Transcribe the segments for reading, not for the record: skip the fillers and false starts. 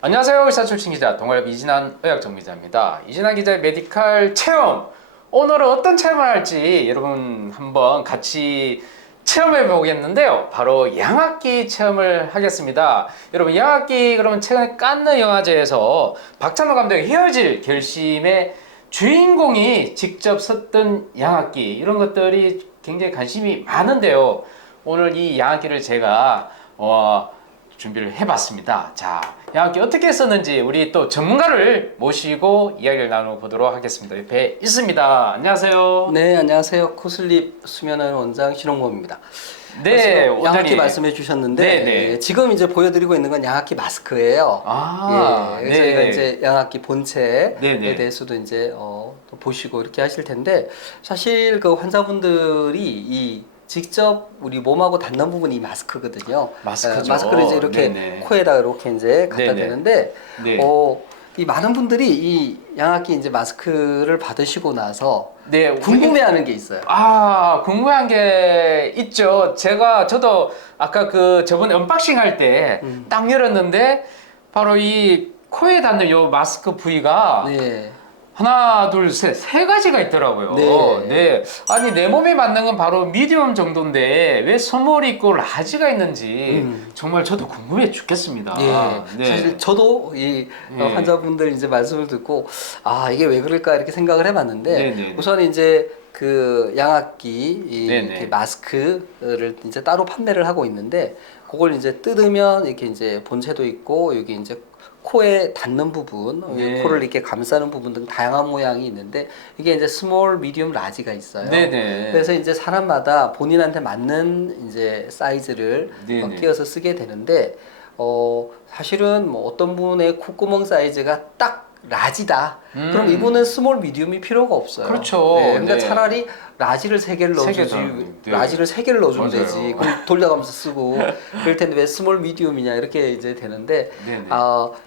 안녕하세요. 의사 출신 기자 동아일보 이진한 의학정기자입니다. 이진한 기자의 메디칼 체험. 오늘은 어떤 체험을 할지 여러분 한번 같이 체험해 보겠는데요. 바로 양압기 체험을 하겠습니다. 여러분 양압기 그러면 최근에 깐느 영화제에서 박찬호 감독의 헤어질 결심의 주인공이 직접 썼던 양압기 이런 것들이 굉장히 관심이 많은데요. 오늘 이 양압기를 제가 준비를 해봤습니다. 자, 양압기 어떻게 썼는지 우리 또 전문가를 모시고 이야기를 나눠보도록 하겠습니다. 옆에 있습니다. 안녕하세요. 네, 안녕하세요. 코슬립 수면원 원장 신홍범입니다. 네, 양압기 원장님. 말씀해 주셨는데 네. 지금 이제 보여드리고 있는 건 양압기 마스크예요. 그래서 저희가 이제 양압기 본체에 네네. 대해서도 이제 또 보시고 이렇게 하실 텐데 사실 그 환자분들이 직접 우리 몸하고 닿는 부분이 이 마스크거든요. 마스크죠. 마스크를 이제 이렇게 네네. 코에다 이렇게 이제 갖다 네네. 대는데 네. 이 많은 분들이 이 양압기 이제 마스크를 받으시고 나서 네, 궁금해하는 게 있어요. 궁금한 게 있죠. 저도 아까 저번에 언박싱 할 때 딱 열었는데 바로 이 코에 닿는 요 마스크 부위가 네. 하나, 둘, 셋, 세 가지가 있더라고요. 네. 아니, 내 몸에 맞는 건 바로 미디엄 정도인데 왜 스몰이 있고 라지가 있는지 정말 저도 궁금해 죽겠습니다. 예. 사실 저도 이 환자분들 이제 말씀을 듣고 이게 왜 그럴까 이렇게 생각을 해봤는데 네네. 우선 이제 그 양압기 네네. 이렇게 마스크를 이제 따로 판매를 하고 있는데 그걸 이제 뜯으면 이렇게 이제 본체도 있고 여기 이제 코에 닿는 부분, 네. 코를 이렇게 감싸는 부분 등 다양한 모양이 있는데 이게 이제 스몰, 미디움, 라지가 있어요. 네네. 그래서 이제 사람마다 본인한테 맞는 이제 사이즈를 네네. 끼워서 쓰게 되는데 사실은 뭐 어떤 분의 콧구멍 사이즈가 딱 라지다. 그럼 이분은 스몰 미디움이 필요가 없어요. 그렇죠. 네, 그러니까 네. 차라리 라지를 3개를 세 넣어주지. 개다. 네. 라지를 3개를 넣어주면 맞아요. 되지. 그럼 돌려가면서 쓰고 그럴 텐데 왜 스몰 미디움이냐 이렇게 이제 되는데 네네.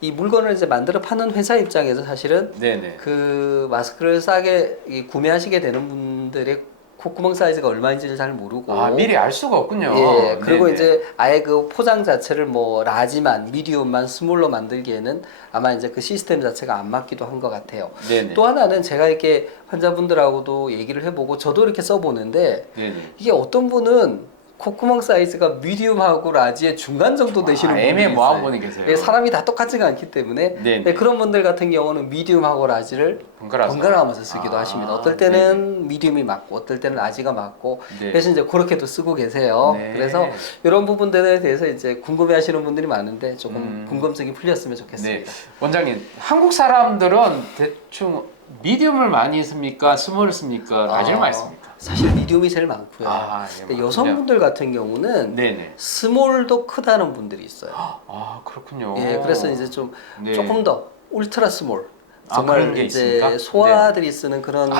이 물건을 이제 만들어 파는 회사 입장에서 사실은 네네. 그 마스크를 싸게 구매하시게 되는 분들의 콧구멍 사이즈가 얼마인지를 잘 모르고 미리 알 수가 없군요. 예, 그리고 네네. 이제 아예 그 포장 자체를 뭐 라지만, 미디움만, 스몰로 만들기에는 아마 이제 그 시스템 자체가 안 맞기도 한 것 같아요. 네네. 또 하나는 제가 이렇게 환자분들하고도 얘기를 해보고 저도 이렇게 써보는데 네네. 이게 어떤 분은 콧구멍 사이즈가 미디움하고 라지의 중간 정도 되시는 분이 애매모호한 있어요. 분이 계세요. 예, 사람이 다 똑같지가 않기 때문에 네네. 그런 분들 같은 경우는 미디움하고 라지를 번갈아서. 번갈아가면서 쓰기도 하십니다. 어떨 때는 미디움이 맞고 어떨 때는 라지가 맞고 네. 그래서 이제 그렇게도 쓰고 계세요. 네. 그래서 이런 부분들에 대해서 이제 궁금해하시는 분들이 많은데 조금 궁금증이 풀렸으면 네. 좋겠습니다. 원장님, 한국 사람들은 대충 미디움을 많이 씁니까? 스몰을 씁니까? 라지를 많이 씁니까? 사실 미디움이 제일 많고요. 예, 근데 맞군요. 여성분들 같은 경우는 네네. 스몰도 크다는 분들이 있어요. 그렇군요. 예, 그래서 이제 좀 네. 조금 더 울트라 스몰. 그런 정말 게 이제 있습니까? 소아들이 쓰는 그런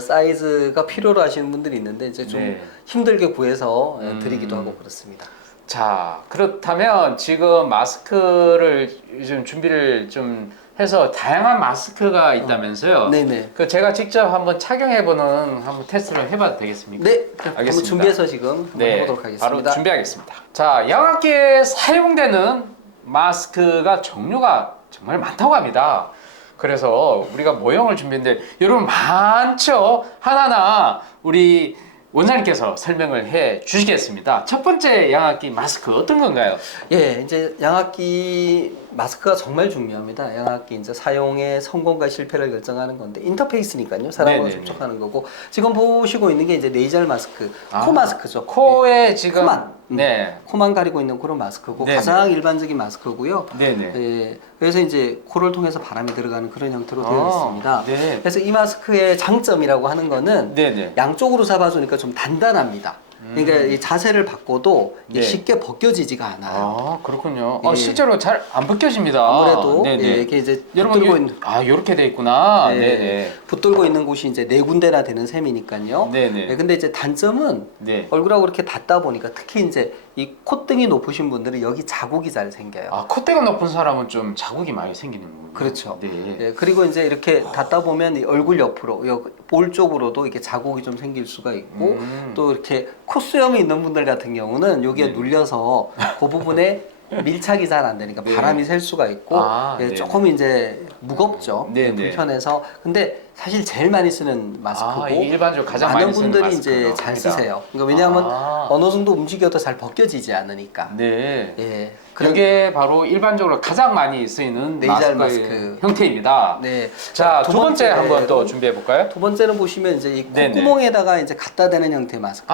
사이즈가 필요로 하시는 분들이 있는데 이제 좀 네. 힘들게 구해서 드리기도 하고 그렇습니다. 자, 그렇다면 지금 마스크를 좀 준비를 좀 해서 다양한 마스크가 있다면서요? 네네. 제가 직접 한번 착용해보는 한번 테스트를 해봐도 되겠습니까? 네, 한번 알겠습니다. 준비해서 지금 한번 해보도록 하겠습니다. 바로 준비하겠습니다. 자, 양압기에 사용되는 마스크가 종류가 정말 많다고 합니다. 그래서 우리가 모형을 준비했는데 여러분 많죠? 하나하나 우리 원장님께서 설명을 해 주시겠습니다. 첫 번째 양압기 마스크 어떤 건가요? 예, 이제 양압기 마스크가 정말 중요합니다. 양압기 이제 사용의 성공과 실패를 결정하는 건데 인터페이스니까요. 사람과 네네네. 접촉하는 거고 지금 보시고 있는 게 이제 네이절 마스크, 코 마스크죠. 코에 지금 코만. 네. 코만 가리고 있는 그런 마스크고 네네. 가장 일반적인 마스크고요. 네네. 예, 그래서 이제 코를 통해서 바람이 들어가는 그런 형태로 되어 있습니다. 네. 그래서 이 마스크의 장점이라고 하는 거는 네네. 양쪽으로 잡아주니까 좀 단단합니다. 그러니까 이 자세를 바꿔도 이게 네. 쉽게 벗겨지지가 않아요. 그렇군요. 예. 실제로 잘 안 벗겨집니다. 아무래도 네네. 예, 이렇게 이제 여러분 붙들고 있는 이렇게 돼 있구나. 예, 네네. 붙들고 있는 곳이 이제 네 군데나 되는 셈이니까요. 네네. 예, 근데 이제 단점은 네. 얼굴하고 이렇게 닿다 보니까 특히 이제 이 콧등이 높으신 분들은 여기 자국이 잘 생겨요. 콧대가 높은 사람은 좀 자국이 많이 생기는 거군요. 그렇죠. 네. 예, 그리고 이제 이렇게 닿다 보면 이 얼굴 옆으로 볼 쪽으로도 이렇게 자국이 좀 생길 수가 있고 또 이렇게 콧수염이 있는 분들 같은 경우는 여기에 네. 눌려서 그 부분에 밀착이 잘 안 되니까 네. 바람이 셀 수가 있고 네. 조금 이제 무겁죠. 네, 네. 불편해서. 근데 사실 제일 많이 쓰는 마스크고 이게 일반적으로 가장 많은 많이 쓰는 분들이 이제 마스크라고 잘 합니다. 쓰세요. 그러니까 왜냐하면 아. 어느 정도 움직여도 잘 벗겨지지 않으니까. 네. 예. 그게 바로 일반적으로 가장 많이 쓰이는 네이잘 마스크의 마스크. 형태입니다. 네. 자, 두 두 번째 번째. 한번 또 준비해 볼까요? 두 번째는 보시면 이제 이 네네. 콧구멍에다가 이제 갖다 대는 형태의 마스크.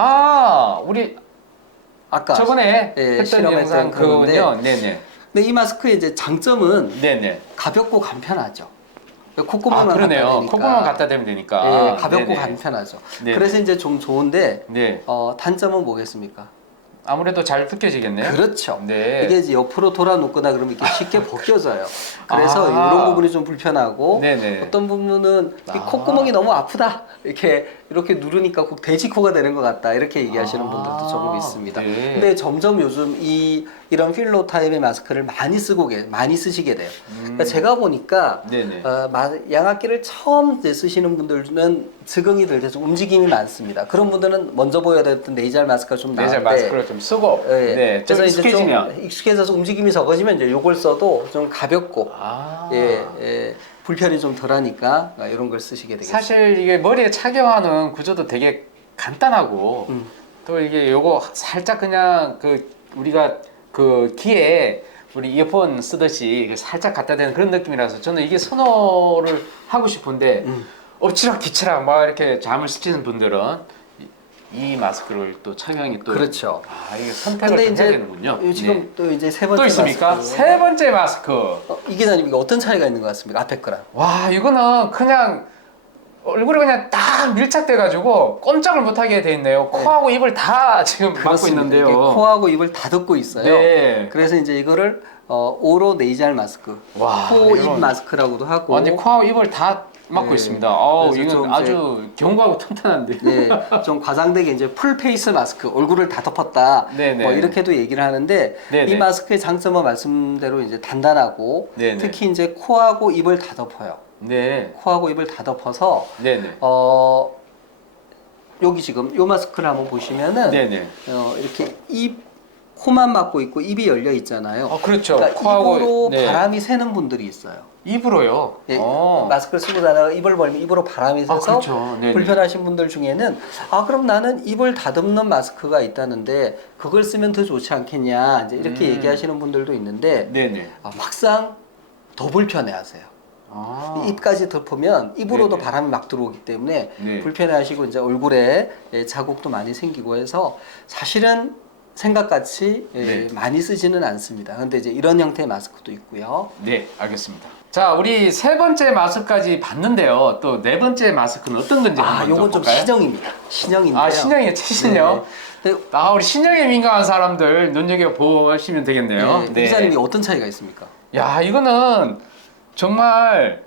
우리 아까 저번에 예, 했던 실험했던 영상 그건데. 그거군요. 네네. 근데 이 마스크의 이제 장점은 네네. 가볍고 간편하죠. 콧구멍만 갖다 그러네요. 대니까. 콧구멍 갖다 대면 되니까. 예, 가볍고 네네. 간편하죠. 네네. 그래서 이제 좀 좋은데 네. 단점은 뭐겠습니까? 아무래도 잘 벗겨지겠네요. 그렇죠. 네. 이게 이제 옆으로 돌아놓거나 그러면 이렇게 쉽게 벗겨져요. 그래서 아. 이런 부분이 좀 불편하고 네네. 어떤 부분은 이 아. 콧구멍이 너무 아프다 이렇게 누르니까 꼭 돼지코가 되는 것 같다 이렇게 얘기하시는 분들도 조금 있습니다. 네. 근데 점점 요즘 이런 필로 타입의 마스크를 많이 쓰시게 돼요. 그러니까 제가 보니까 네네. 양압기를 처음 이제 쓰시는 분들은 적응이 될 때 좀 움직임이 많습니다. 그런 분들은 먼저 보여드렸던 네이잘 마스크가 좀 네이잘 나은데 마스크를 좀 쓰고 예. 네. 좀 그래서 이제 익숙해지면 좀 익숙해져서 움직임이 적어지면 이제 요걸 써도 좀 가볍고 불편이 좀 덜하니까 이런 걸 쓰시게 되겠습니다. 사실 이게 머리에 착용하는 구조도 되게 간단하고 음. 또 이게 요거 살짝 그냥 우리가 귀에 우리 이어폰 쓰듯이 살짝 갖다 대는 그런 느낌이라서 저는 이게 선호를 하고 싶은데 엎치락 뒤치락 막 이렇게 잠을 스치는 분들은 이 마스크를 또 착용이 또 그렇죠. 이게 선택을 근데 좀 이제 해야 되는군요. 지금 네. 또 이제 세 번째 또 있습니까? 마스크. 세 번째 마스크. 이 기자님 이게 어떤 차이가 있는 것 같습니까? 앞에 거랑. 와 이거는 그냥 얼굴이 그냥 딱 밀착돼가지고 꼼짝을 못하게 돼 있네요. 코하고 입을 다 지금 막고 그렇습니다. 있는데요. 이게 코하고 입을 다 덮고 있어요. 네. 그래서 이제 이거를 오로 네이잘 마스크, 와, 코 입 이런- 마스크라고도 하고. 완전 코하고 입을 다 막고 네. 있습니다. 그래서 이건 좀 아주 견고하고 튼튼한데. 네, 좀 과장되게 이제 풀 페이스 마스크, 얼굴을 다 덮었다. 네네. 뭐 이렇게도 얘기를 하는데 네네. 이 마스크의 장점은 말씀대로 이제 단단하고 네네. 특히 이제 코하고 입을 다 덮어요. 네, 코하고 입을 다 덮어서 네네, 여기 지금 요 마스크를 한번 보시면은 네네. 이렇게 코만 막고 있고 입이 열려 있잖아요. 그렇죠. 그러니까 코하고 입으로 네. 바람이 새는 분들이 있어요. 입으로요. 예, 마스크를 쓰고 다니다가 입을 벌리면 입으로 바람이 새서 그렇죠. 네네. 불편하신 분들 중에는 그럼 나는 입을 다듬는 마스크가 있다는데 그걸 쓰면 더 좋지 않겠냐 이제 이렇게 얘기하시는 분들도 있는데 네네. 막상 더 불편해하세요. 입까지 덮으면 입으로도 네네. 바람이 막 들어오기 때문에 네. 불편해하시고 이제 얼굴에 자국도 많이 생기고 해서 사실은 생각같이 네. 많이 쓰지는 않습니다. 근데 이제 이런 형태의 마스크도 있고요. 네, 알겠습니다. 자, 우리 세 번째 마스크까지 봤는데요. 또 네 번째 마스크는 어떤 건지 한번 요건 좀 볼까요? 신형입니다. 신형인데요. 신형이에요, 최신형. 네. 우리 신형에 민감한 사람들 눈여겨 보시면 되겠네요. 네. 기자님이 어떤 차이가 있습니까? 야, 이거는 정말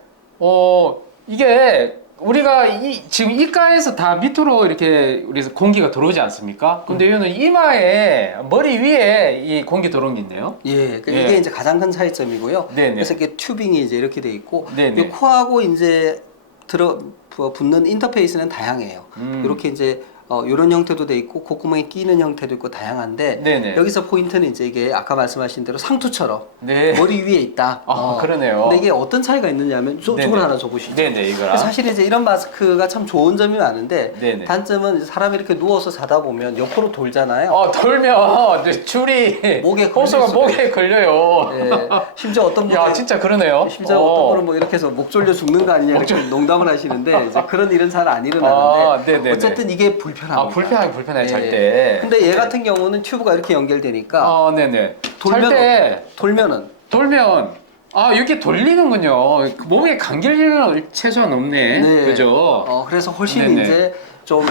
이게 우리가 지금 이가에서 다 밑으로 이렇게 우리 공기가 들어오지 않습니까? 근데 이거는 이마에 머리 위에 이 공기 들어온 게 있네요. 예, 예. 이게 이제 가장 큰 차이점이고요. 네네. 그래서 이게 튜빙이 이제 이렇게 돼 있고, 네네. 이 코하고 이제 붙는 인터페이스는 다양해요. 이렇게 이제 이런 형태도 돼 있고 콧구멍에 끼는 형태도 있고 다양한데 네네. 여기서 포인트는 이제 이게 아까 말씀하신 대로 상투처럼 네. 머리 위에 있다. 그러네요. 근데 이게 어떤 차이가 있느냐면 저걸 네네. 하나 줘보시죠. 네네, 이거랑. 사실 이제 이런 마스크가 참 좋은 점이 많은데 네네. 단점은 이제 사람이 이렇게 누워서 자다 보면 옆으로 돌잖아요. 돌면 이제 줄이 목에 걸릴 호수가 수가 목에 걸려요. 예, 심지어 어떤 분이 야, 진짜 그러네요. 심지어 어떤 분은 뭐 이렇게 해서 목 졸려 죽는 거 아니냐 이렇게 농담을 하시는데 이제 그런 일은 잘 안 일어나는데 네네네. 어쨌든 이게 불편합니다. 불편해, 예. 잘 때. 근데 얘 같은 경우는 튜브가 이렇게 연결되니까 네네. 돌면 잘 때 돌면 이렇게 돌리는군요. 몸에 감길 일은 최소한 없네. 네. 그죠? 그래서 훨씬 네네. 이제 좀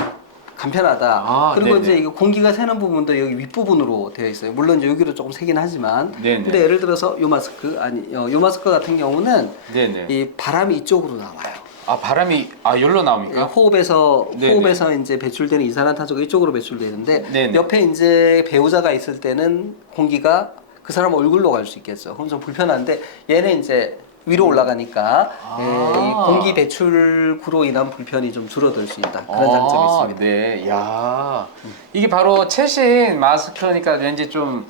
간편하다. 그리고 네네. 이제 이거 공기가 새는 부분도 여기 윗부분으로 되어 있어요. 물론 이제 여기로 조금 새긴 하지만. 네네. 근데 예를 들어서 요 마스크 요 마스크 같은 경우는 네네. 이 바람이 이쪽으로 나와요. 바람이 여기로 나옵니까? 호흡에서 네네. 이제 배출되는 이산화탄소가 이쪽으로 배출되는데 네네. 옆에 이제 배우자가 있을 때는 공기가 그 사람 얼굴로 갈 수 있겠죠. 그럼 좀 불편한데 얘는 이제 위로 올라가니까 이 공기 배출구로 인한 불편이 좀 줄어들 수 있다. 그런 장점이 있습니다. 네. 야. 이게 바로 최신 마스크니까 왠지 좀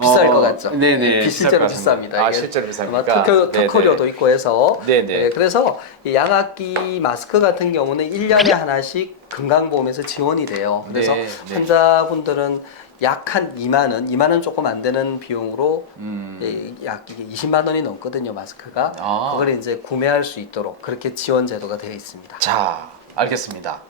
비쌀 것 같죠? 네네. 실제로 비쌀 것 비쌉니다. 같습니다. 아, 이게 실제로 아마 비쌉니까? 특허료도 있고 해서 네네. 그래서 이 양압기 마스크 같은 경우는 1년에 하나씩 건강보험에서 지원이 돼요. 그래서 네, 네. 환자분들은 약 한 2만 원, 2만 원 조금 안 되는 비용으로 약 이게 20만 원이 넘거든요, 마스크가. 아. 그걸 이제 구매할 수 있도록 그렇게 지원 제도가 되어 있습니다. 자, 알겠습니다.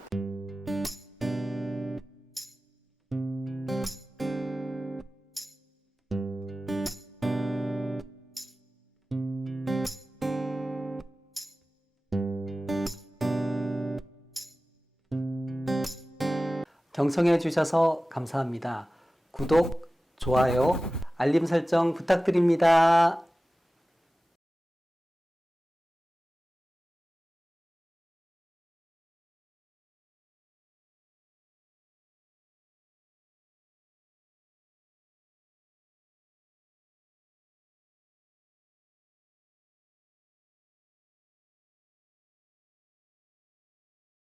경청해 주셔서 감사합니다. 구독, 좋아요, 알림 설정 부탁드립니다.